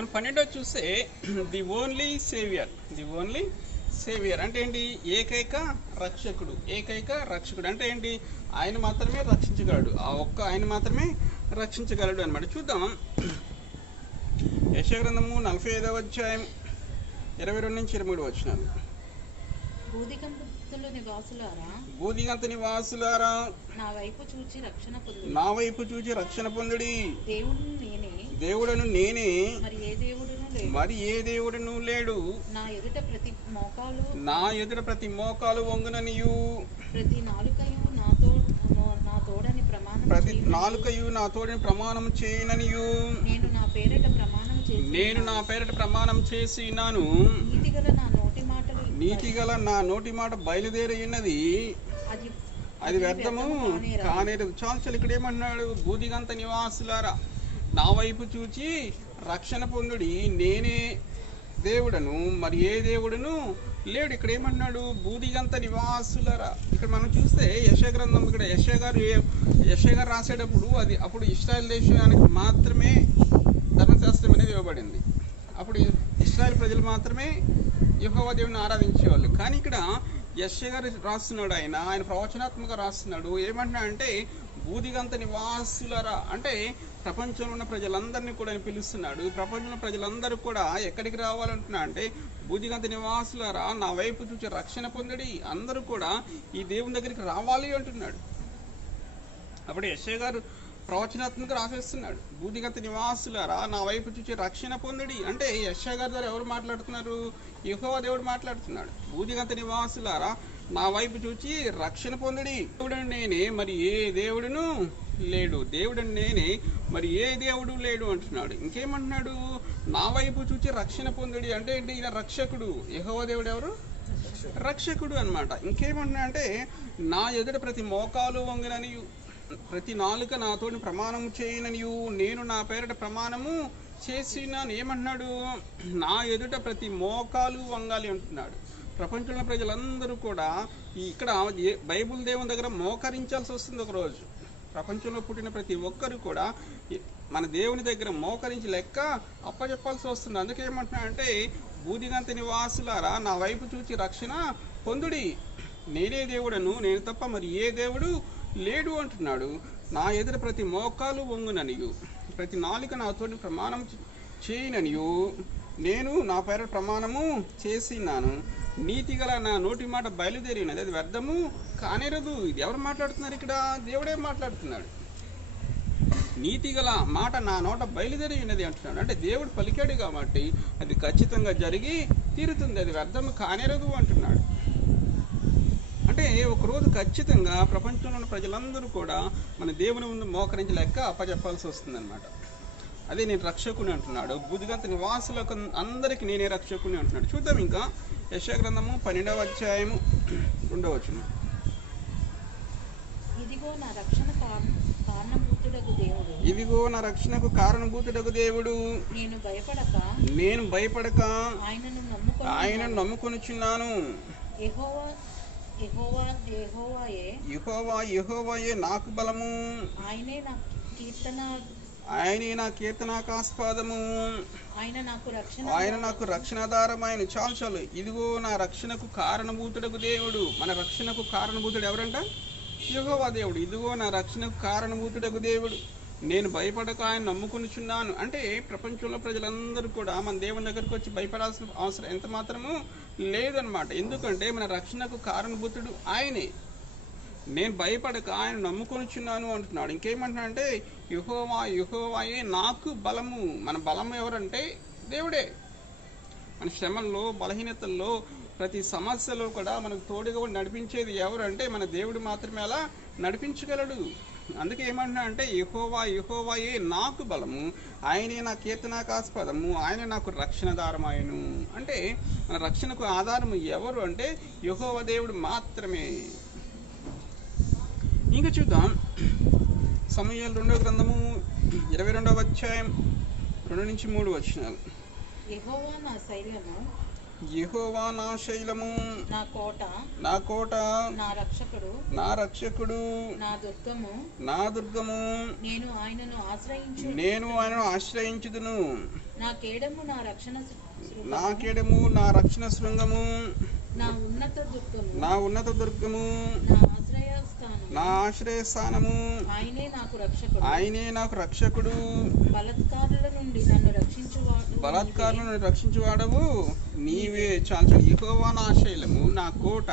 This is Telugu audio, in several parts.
మనం పన్నెండో చూస్తే the only saviour the only saviour అంటే ఏంటి? ఏకైక రక్షకుడు ఏకైక రక్షకుడు. అంటే ఏంటి? ఆయన మాత్రమే రక్షించగలడు. ఆ ఒక్క ఆయన మాత్రమే రక్షించగలడు అనమాట చూద్దాం. యశగ్రంథము నలభై ఐదవ అధ్యాయం ఇరవై రెండు నుంచి ఇరవై మూడు వచ్చినారు భూదిగంతుల నివాసులారా నా వైపు చూచి రక్షణ పొంది నా వైపు చూచి రక్షణ పొందుడి. దేవుడను నేనే మరి ఏ దేవుడును లేడు. నా ఎదుట ప్రతి మోకాలు నా ఎదుట ప్రతి మోకాలు వంగుననియు. ప్రతి నాలుకయు నాతో నా తోడని ప్రమాణం ప్రతి నాలుకయు నా తోడిని ప్రమాణం చేయననియు. నేను నా పేరట ప్రమాణం చేసి నేను నా పేరట ప్రమాణం చేసి నాను నీతిగల నా నోటి మాటలు నీతిగల నా నోటి మాట బయలుదేరి ఉన్నది అది అది వ్యర్థము. కానేరదు చాలు చాలు ఇక్కడ ఏమన్నాడు? బూదిగంత నివాసులారా నా వైపు చూచి రక్షణ పొందుడి. నేనే దేవుడను మరి ఏ దేవుడను? లేడు ఇక్కడ ఏమన్నాడు? బూదిగంత నివాసులరా. ఇక్కడ మనం చూస్తే యశ గ్రంథం ఇక్కడ యశ గారు యశ గారు రాసేటప్పుడు అది అప్పుడు ఇస్రాయల్ దేశానికి మాత్రమే ధర్మశాస్త్రం అనేది ఇవ్వబడింది. అప్పుడు ఇస్రాయల్ ప్రజలు మాత్రమే యెహోవా దేవుని ఆరాధించేవాళ్ళు. కానీ ఇక్కడ యశ్య గారు రాస్తున్నాడు ఆయన. ఆయన ప్రవచనాత్మక రాస్తున్నాడు. ఏమంటున్నా అంటే బూదిగంత నివాసులరా? అంటే ప్రపంచంలో ఉన్న ప్రజలందరినీ కూడా ఆయన పిలుస్తున్నాడు. ప్రపంచంలో ప్రజలందరూ కూడా ఎక్కడికి రావాలంటున్నా అంటే బూదిగంత నివాసులరా నా వైపు చూచి రక్షణ పొందడి అందరూ కూడా ఈ దేవుని దగ్గరికి రావాలి అంటున్నాడు. అప్పుడు యశ్వ గారు ప్రవచనాత్మక రాసేస్తున్నాడు. బూదిగంత నివాసులారా నా వైపు చూచి రక్షణ పొందడి. అంటే యశ్వ గారి ద్వారా ఎవరు మాట్లాడుతున్నారు? యెహోవా దేవుడు మాట్లాడుతున్నాడు. బూదిగంత నివాసులారా నా వైపు చూచి రక్షణ పొందడి. నేనే మరి ఏ దేవుడును లేడు. దేవుడు నేనే మరి ఏ దేవుడు లేడు అంటున్నాడు. ఇంకేమంటున్నాడు? నా వైపు చూచి రక్షణ పొందడి అంటే ఏంటి? ఈయన రక్షకుడు. యెహోవా దేవుడు ఎవరు? రక్షకుడు అన్నమాట. ఇంకేమంటున్నా అంటే నా ఎదుట ప్రతి మోకాలు వంగిననియు ప్రతి నాలుక నాతోని ప్రమాణము చేయననియు నేను నా పేరిట ప్రమాణము చేసిన ఏమంటున్నాడు? నా ఎదుట ప్రతి మోకాలు వంగాలి అంటున్నాడు. ప్రపంచంలో ప్రజలందరూ కూడా ఇక్కడ బైబుల్ దేవుని దగ్గర మోకరించాల్సి వస్తుంది ఒకరోజు ప్రపంచంలో పుట్టిన ప్రతి ఒక్కరు కూడా మన దేవుని దగ్గర మోకరించి లెక్క అప్పచెప్పాల్సి వస్తుంది. అందుకే ఏమంటున్నా అంటే బూదిగంత నివాసులారా నా వైపు చూచి రక్షణ పొందుడి. నేనే దేవుడను నేను తప్ప మరి ఏ దేవుడు లేడు అంటున్నాడు. నా ఎదుట ప్రతి మోకాలు వంగుననియు. ప్రతి నాలుక నాతోటి ప్రమాణం చేయననియు. నేను నా పేర ప్రమాణము చేసినాను నీతి గల నా నోటి మాట బయలుదేరినది. అది వ్యర్థము కానేరదు. ఇది ఎవరు మాట్లాడుతున్నారు ఇక్కడ? దేవుడే మాట్లాడుతున్నాడు. నీతిగల మాట నా నోట బయలుదేరి ఉన్నది అంటున్నాడు. అంటే దేవుడు పలికాడు కాబట్టి అది ఖచ్చితంగా జరిగి తీరుతుంది. అది వ్యర్థము కానేరదు అంటున్నాడు. అంటే ఒకరోజు ఖచ్చితంగా ప్రపంచంలో ఉన్న ప్రజలందరూ కూడా మన దేవుని ముందు మోకరించి లెక్క అప్పచెప్పాల్సి వస్తుందన్నమాట. అదే నేను రక్షకుని అంటున్నాడు. బుద్ధిగంత నివాసులకు అందరికీ నేనే రక్షకుని అంటున్నాడు. చూద్దాం ఇంకా యశాగ్రంథము పన్నెండవ అధ్యాయము రెండవ వచనం. ఇదిగో నా రక్షణ కారణ- కారణభూతుడగు దేవుడు. ఇదిగో నా రక్షణకు కారణభూతుడకు దేవుడు. నేను భయపడక. నేను భయపడక. ఆయనను నమ్ముకొని ఆయన నమ్ముకొనుచున్నాను. యెహోవా యెహోవాయే. యహోవా యహోవాయే నాకు బలము. ఆయనే నా కీర్తన ఆయనే నా కీర్తనాకాస్పాదము ఆయన నాకు రక్షణ ఆయన నాకు రక్షణాధారం ఆయన చాలు చాలు ఇదిగో నా రక్షణకు కారణభూతుడకు దేవుడు. మన రక్షణకు కారణభూతుడు ఎవరంట? యెహోవా దేవుడు. ఇదిగో నా రక్షణకు కారణభూతుడకు దేవుడు. నేను భయపడక ఆయన నమ్ముకునిచున్నాను. అంటే ప్రపంచంలో ప్రజలందరూ కూడా మన దేవుని దగ్గరకు వచ్చి భయపడాల్సిన అవసరం ఎంత మాత్రము లేదనమాట ఎందుకంటే మన రక్షణకు కారణభూతుడు ఆయనే. నేను భయపడక ఆయన నమ్ముకొనిచున్నాను అంటున్నాడు. ఇంకేమంటున్నా అంటే యుహోవా యుహోవాయే నాకు బలము. మన బలం ఎవరంటే దేవుడే. మన శ్రమల్లో బలహీనతల్లో ప్రతి సమస్యలో కూడా మనకు తోడుగా నడిపించేది ఎవరంటే మన దేవుడు మాత్రమే అలా నడిపించగలడు. అందుకే ఏమంటున్నా అంటే యహోవా యహోవాయే నాకు బలము ఆయనే నా కీర్తనాకాస్పదము ఆయన నాకు రక్షణ దారమాయను అంటే మన రక్షణకు ఆధారము ఎవరు అంటే యహోవ దేవుడు మాత్రమే. ఇంకా చూద్దాం. సమయాలు రెండవ గ్రంథము ఇరవై రెండవ అధ్యాయం రెండు నుంచి మూడు వచ్చినాలు యెహోవా నా శైలము నా కోట నా కోట నా రక్షకుడు నా రక్షకుడు నా దుర్గము నా దుర్గము నేను ఆయనను ఆశ్రయించు నేను ఆయనను ఆశ్రయించుదును. నా కేడము నా రక్షణ నా కేడము నా రక్షణ శృంగము. నా ఉన్నత దుర్గము. నా ఉన్నత దుర్గము. నా నా ఆశ్రయ స్థానము ఆయనే నాకు రక్షకుడు. ఆయనే నాకు రక్షకుడు. బలత్కారుల నుండి నన్ను రక్షించువాడు. రక్షించువాడవు. నీవే చాలు. యెహోవా నా శైలము నా కోట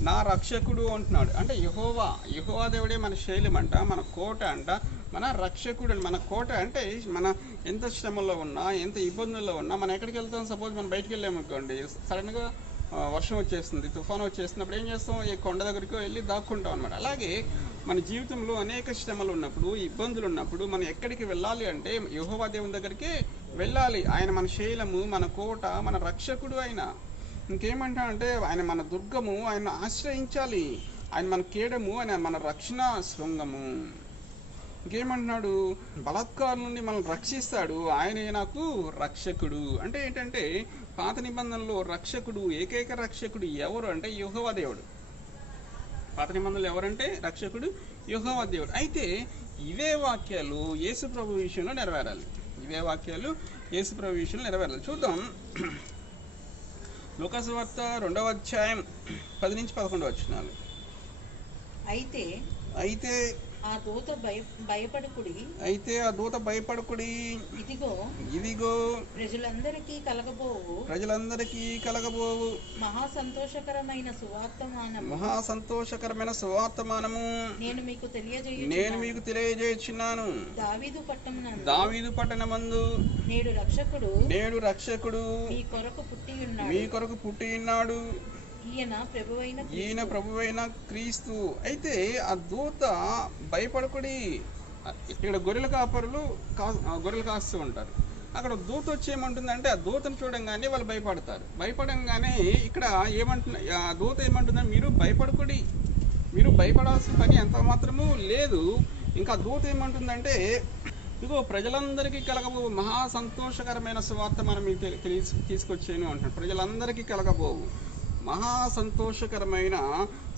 నా రక్షకుడు అంటున్నాడు. అంటే యహోవా యహోవా దేవుడే మన శైలం అంట మన కోట అంట మన రక్షకుడు. మన కోట అంటే మన ఎంత శ్రమలో ఉన్నా ఎంత ఇబ్బందుల్లో ఉన్నా మనం ఎక్కడికి వెళ్తాం? సపోజ్ మనం బయటికి వెళ్ళాము అనుకోండి సడన్గా వర్షం వచ్చేస్తుంది తుఫాను వచ్చేస్తున్నప్పుడు ఏం చేస్తాం? ఈ కొండ దగ్గరికి వెళ్ళి దాక్కుంటాం అనమాట అలాగే మన జీవితంలో అనేక శ్రమలు ఉన్నప్పుడు ఇబ్బందులు ఉన్నప్పుడు మనం ఎక్కడికి వెళ్ళాలి అంటే యెహోవా దేవుని దగ్గరికి వెళ్ళాలి. ఆయన మన శైలము మన కోట మన రక్షకుడు ఆయన. ఇంకేమంటా అంటే ఆయన మన దుర్గము ఆయన ఆశ్రయించాలి. ఆయన మన కేడము ఆయన మన రక్షణ శృంగము. ఇంకేమంటున్నాడు? బలాత్కారం నుండి మనల్ని రక్షిస్తాడు. ఆయనే నాకు రక్షకుడు. అంటే ఏంటంటే పాత నిబంధనలో రక్షకుడు ఏకైక రక్షకుడు ఎవరు అంటే యెహోవా దేవుడు. పాత నిబంధనలు ఎవరంటే? రక్షకుడు యెహోవా దేవుడు. అయితే ఇవే వాక్యాలు యేసు ప్రభు విషయంలో నెరవేరాలి. ఇవే వాక్యాలు యేసు ప్రభు విషయంలో నెరవేరాలి. చూద్దాం. లోకాసు వార్త రెండవ అధ్యాయం పది నుంచి పదకొండు వచ్చినాలు అయితే అయితే ఆ దూత భయ భయపడకుడి. అయితే ఆ దూత భయపడకుడి. ఇదిగో ఇదిగో ప్రజలందరికీ కలగబోవు. ప్రజలందరికీ కలగబోవు. మహా సంతోషకరమైన సువార్తమానము. మహా సంతోషకరమైన సువార్తమానము. నేను మీకు తెలియజేయ నేను మీకు తెలియజేస్తున్నాను దావీదు పట్టణం దావీదు పట్టణమందు. నేడు రక్షకుడు. నేడు రక్షకుడు. మీ కొరకు పుట్టి మీ ఉన్నాడు కొరకు పుట్టి ఉన్నాడు ఈయన ప్రభువైన ఈయన క్రీస్తు. ప్రభువైన క్రీస్తు. అయితే ఆ దూత భయపడకుడి. ఇక్కడ గొర్రెల కాపరులు కా గొర్రెలు కాస్తూ ఉంటారు. అక్కడ దూత వచ్చి ఏమంటుందంటే ఆ దూతను చూడంగానే వాళ్ళు భయపడతారు. భయపడంగానే ఇక్కడ ఏమంటున్న ఆ దూత ఏమంటుందంటే మీరు భయపడకుడి. మీరు భయపడాల్సిన పని ఎంత మాత్రము లేదు. ఇంకా దూత ఏమంటుందంటే ఇదిగో ప్రజలందరికీ కలగబో మహా సంతోషకరమైన సువార్త మనం మీకు తెలి- తీసుకొచ్చాను అంటున్నాడు. ప్రజలందరికీ కలగబోవు. మహా సంతోషకరమైన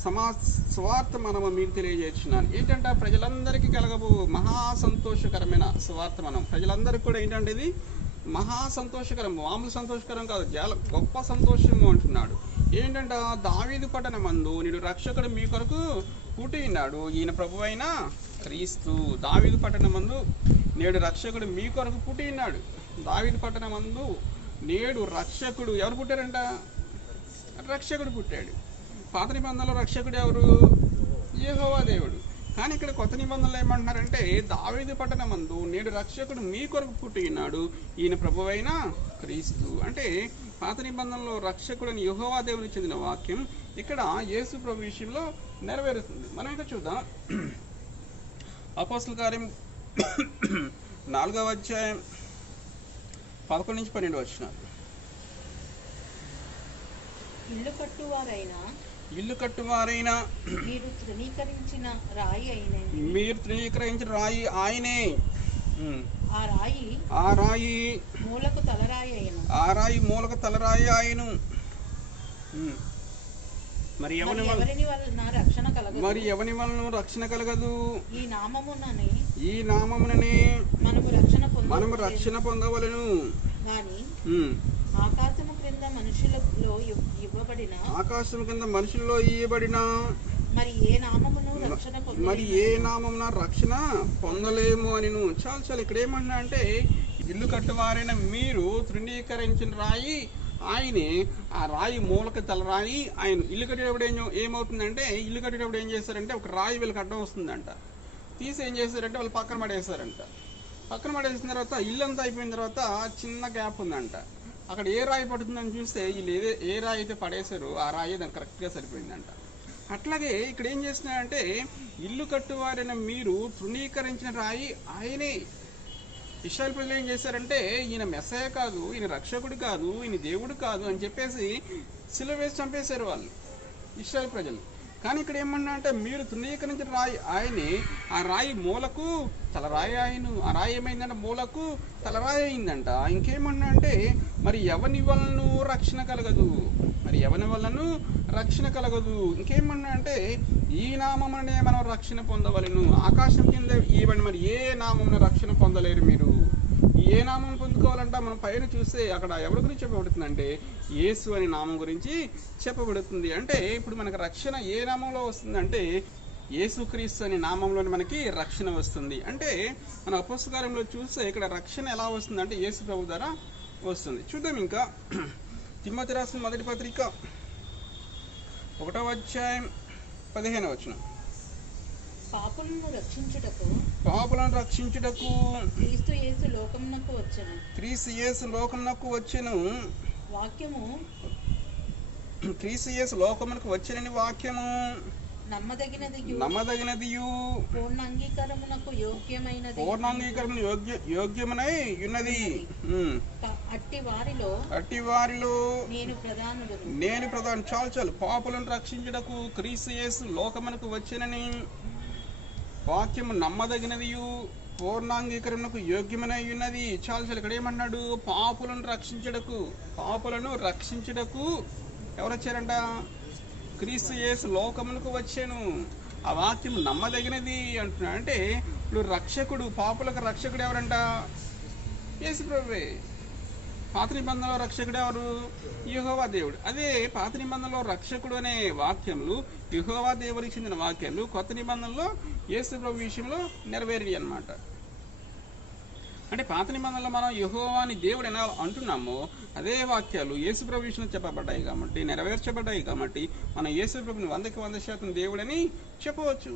సమా స్వార్థ మనం మీకు తెలియజేస్తున్నాను. ఏంటంటే ప్రజలందరికీ కలగబో మహా సంతోషకరమైన స్వార్థ మనం. ప్రజలందరికీ కూడా ఏంటంటే ఇది? మహా సంతోషకరం మామూలు సంతోషకరం కాదు చాలా గొప్ప సంతోషము అంటున్నాడు. ఏంటంటే దావీదు పట్టణ మందు నేను రక్షకుడు మీ కొరకు పుట్టినాడు ఈయన ప్రభు అయిన క్రీస్తు దావీదు పట్టణ మందు నేడు రక్షకుడు మీ కొరకు పుట్టినాడు దావీదు పట్టణ మందు నేడు రక్షకుడు ఎవరు పుట్టారంట? రక్షకుడు పుట్టాడు. పాత నిబంధనలో రక్షకుడు ఎవరు? యహోవా దేవుడు. కానీ ఇక్కడ కొత్త నిబంధనలు ఏమంటున్నారంటే దావేది పట్టణమందు నేడు రక్షకుడు మీ కొరకు పుట్టినాడు ఈయన ప్రభువైన క్రీస్తు. అంటే పాత నిబంధనలో రక్షకుడని యెహోవా దేవునికి చెందిన వాక్యం ఇక్కడ యేసు ప్రభు విషయంలో నెరవేరుతుంది. మనం ఇక చూద్దాం. అపోసల కార్యం నాలుగవ అధ్యాయం పదకొండు నుంచి పన్నెండు వచ్చినారు ఇల్లు కట్టువారైన ఇల్లు కట్టువారైనా మీరు తృణీకరించిన రాయి అయిన. మీరు త్రికరించిన రాయి ఆయనే. ఆ రాయి ఆ రాయి మూలకు తలరాయి అయిన. ఆ రాయి మూలక తలరాయి ఆయను. మరి ఎవరిని వలన రక్షణ కలగదు? మరి ఎవని వలన రక్షణ కలగదు? ఈ నామమునని ఈ నామముననే మనము రక్షణ పొంద మనము రక్షణ పొందవలను. గాని ఉమ్. ఆకాశము క్రింద మనుషులలో ఇవ్- ఇవ్వబడిన ఆకాశం కింద మనుషుల్లో ఇయ్యబడిన మరి ఏ నామమును రక్షణ మరి ఏ నామమున రక్షణ పొందలేము అని చాలు చాలు ఇక్కడ ఏమన్నా అంటే ఇల్లు కట్టువారైన మీరు తృణీకరించిన రాయి ఆయనే ఆ రాయి మూలక తలరాయి ఆయన ఇల్లు కట్టేటప్పుడు ఏం ఏమవుతుందంటే ఇల్లు కట్టేటప్పుడు ఏం చేస్తారంటే ఒక రాయి వీళ్ళకి అడ్డం వస్తుందంట. తీసి ఏం చేస్తారంటే వాళ్ళు పక్కన పడేస్తారంట. పక్కన పడేసిన తర్వాత ఇల్లు అంతా అయిపోయిన తర్వాత చిన్న గ్యాప్ ఉందంట. అక్కడ ఏ రాయి పడుతుందని చూస్తే వీళ్ళు ఏదే ఏ రాయి అయితే పడేశారో ఆ రాయి దానికి కరెక్ట్గా సరిపోయిందంట. అట్లాగే ఇక్కడ ఏం చేస్తున్నారంటే ఇల్లు కట్టువారైన మీరు తృణీకరించిన రాయి ఆయనే. ఇస్రాయల్ ప్రజలు ఏం చేశారంటే ఈయన మెస్సయ కాదు ఈయన రక్షకుడు కాదు ఈయన దేవుడు కాదు అని చెప్పేసి సిలువ వేసి చంపేశారు వాళ్ళు. ఇస్రాయల్ ప్రజలు. కానీ ఇక్కడ ఏమన్నా అంటే మీరు తృణీకరించిన రాయి ఆయనే ఆ రాయి మూలకు తలరాయి ఆయను ఆ రాయి ఏమైందంటే మూలకు తలరాయి అయిందంట. ఇంకేమన్నా అంటే మరి ఎవని వలన రక్షణ కలగదు. మరి ఎవని వలన రక్షణ కలగదు. ఇంకేమన్నా అంటే ఈ నామమునే మనం రక్షణ పొందవలను. ఆకాశం కింద ఇవ్వండి మరి ఏ నామమున రక్షణ పొందలేరు మీరు? ఏ నామం పొందుకోవాలంట? మనం పైన చూస్తే అక్కడ ఎవరి గురించి చెప్పబడుతుందంటే యేసు అనే నామం గురించి చెప్పబడుతుంది. అంటే ఇప్పుడు మనకు రక్షణ ఏ నామంలో వస్తుందంటే యేసుక్రీస్తు అనే నామంలోని మనకి రక్షణ వస్తుంది. అంటే మన అపుస్తకాలంలో చూస్తే ఇక్కడ రక్షణ ఎలా వస్తుంది అంటే యేసు ప్రభు ద్వారా వస్తుంది. చూద్దాం ఇంకా. తిమ్మతి రాసిన మొదటి పత్రిక ఒకటో అధ్యాయం పదిహేను వచ్చినాం పాపులను రక్షించుటకు పాపులను రక్షించుటకు క్రీస్తు యేసు లోకమునకు వచ్చెను. క్రీస్తు యేసు లోకమునకు వచ్చెను. వాక్యము క్రీస్తు యేసు లోకమునకు వచ్చెనని వాక్యము. నమ్మదగినది నమ్మదగినదియు పూర్ణ అంగీకారమునకు యోగ్యమైనది. పూర్ణాంగీకరణ యోగ్య యోగ్యమునై ఉన్నది. అట్టి వారిలో అట్టి వారిలో నేను ప్రధానుడును. నేను ప్రధాన చాలు చాలు. పాపులను రక్షించుటకు క్రీస్తు యేసు లోకమునకు వచ్చెనని వాక్యము నమ్మదగినదియు పూర్ణాంగీకరణకు యోగ్యమనై ఉన్నది. చాలు చాలు ఇక్కడ ఏమన్నాడు? పాపులను రక్షించుటకు పాపులను రక్షించుటకు ఎవరు వచ్చారంట క్రీస్తు యేసు లోకములకు వచ్చాను. ఆ వాక్యం నమ్మదగినది అంటున్నాడు. అంటే ఇప్పుడు రక్షకుడు పాపులకు రక్షకుడు ఎవరంట? యేసు ప్రభువే. పాత నిబంధనలో రక్షకుడు ఎవరు? యుహోవా దేవుడు. అదే పాత నిబంధనలో రక్షకుడు అనే వాక్యములు యుహోవా దేవుడికి చెందిన వాక్యాలు కొత్త నిబంధనలో యేసు ప్రభు విషయంలో నెరవేరి అన్నమాట అంటే పాత నిబంధనలో మనం యహోవాని దేవుడు ఎలా అంటున్నామో అదే వాక్యాలు యేసు ప్రభు విషయంలో చెప్పబడ్డాయి కాబట్టి నెరవేర్చబడ్డాయి కాబట్టి మనం యేసు ప్రభుని వందకి వంద శాతం దేవుడని చెప్పవచ్చు.